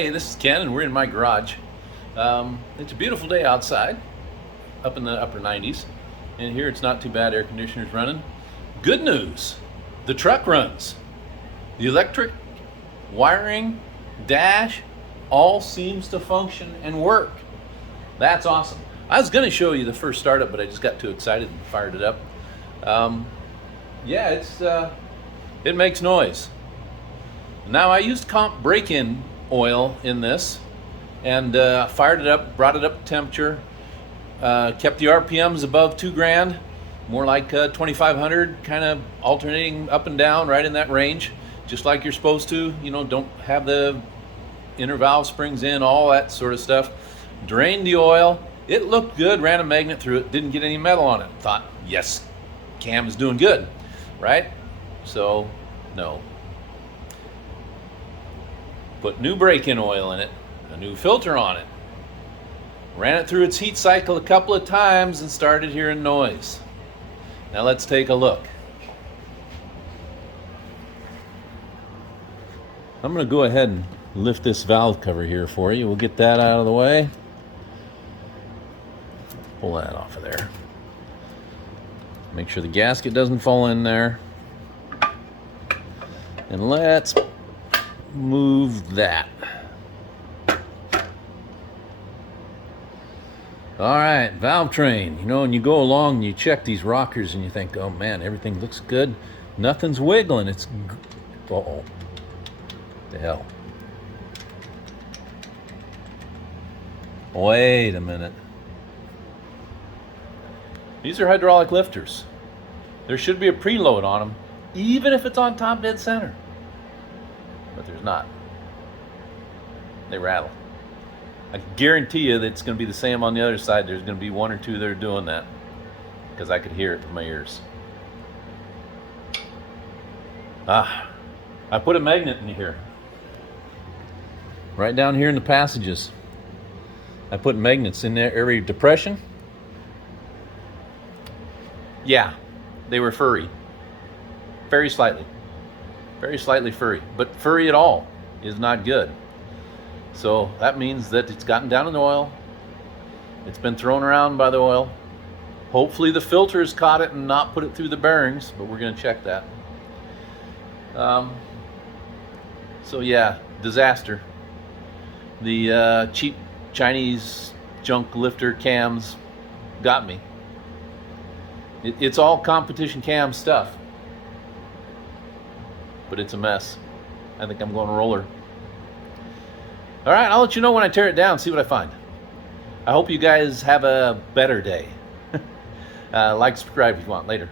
Hey, this is Ken, and we're in my garage. It's a beautiful day outside, up in the upper 90s, and here it's not too bad. Air conditioner's running. Good news, the truck runs. The electric, wiring, dash, all seems to function and work. That's awesome. I was going to show you the first startup, but I just got too excited and fired it up. Yeah, it makes noise. Now, I used comp break-in oil in this and fired it up, brought it up to temperature, kept the RPMs above 2 grand, more like 2,500, kind of alternating up and down right in that range, just like you're supposed to. You know, don't have the inner valve springs in, all that sort of stuff. Drained the oil. It looked good, ran a magnet through it, didn't get any metal on it. Thought, yes, cam is doing good, right? So, no. Put new break-in oil in it, a new filter on it. Ran it through its heat cycle a couple of times and started hearing noise. Now let's take a look. I'm going to go ahead and lift this valve cover here for you. We'll get that out of the way. Pull that off of there. Make sure the gasket doesn't fall in there. And let's move that. All right, valve train. You know, when you go along and you check these rockers and you think, oh man, everything looks good. Nothing's wiggling. It's, uh-oh. The hell. Wait a minute. These are hydraulic lifters. There should be a preload on them, even if it's on top dead center. But there's not. They rattle. I guarantee you that it's going to be the same on the other side. There's going to be one or two that are doing that, because I could hear it with my ears. I put a magnet in here. Right down here in the passages. I put magnets in there every depression. Yeah, they were furry. Very slightly furry, but furry at all is not good. So that means that it's gotten down in the oil. It's been thrown around by the oil. Hopefully the filters caught it and not put it through the bearings, but we're going to check that. So yeah, disaster. The cheap Chinese junk lifter cams got me. It's all competition cam stuff, but it's a mess. I think I'm going roller. All right, I'll let you know when I tear it down, see what I find. I hope you guys have a better day. Like, subscribe if you want. Later.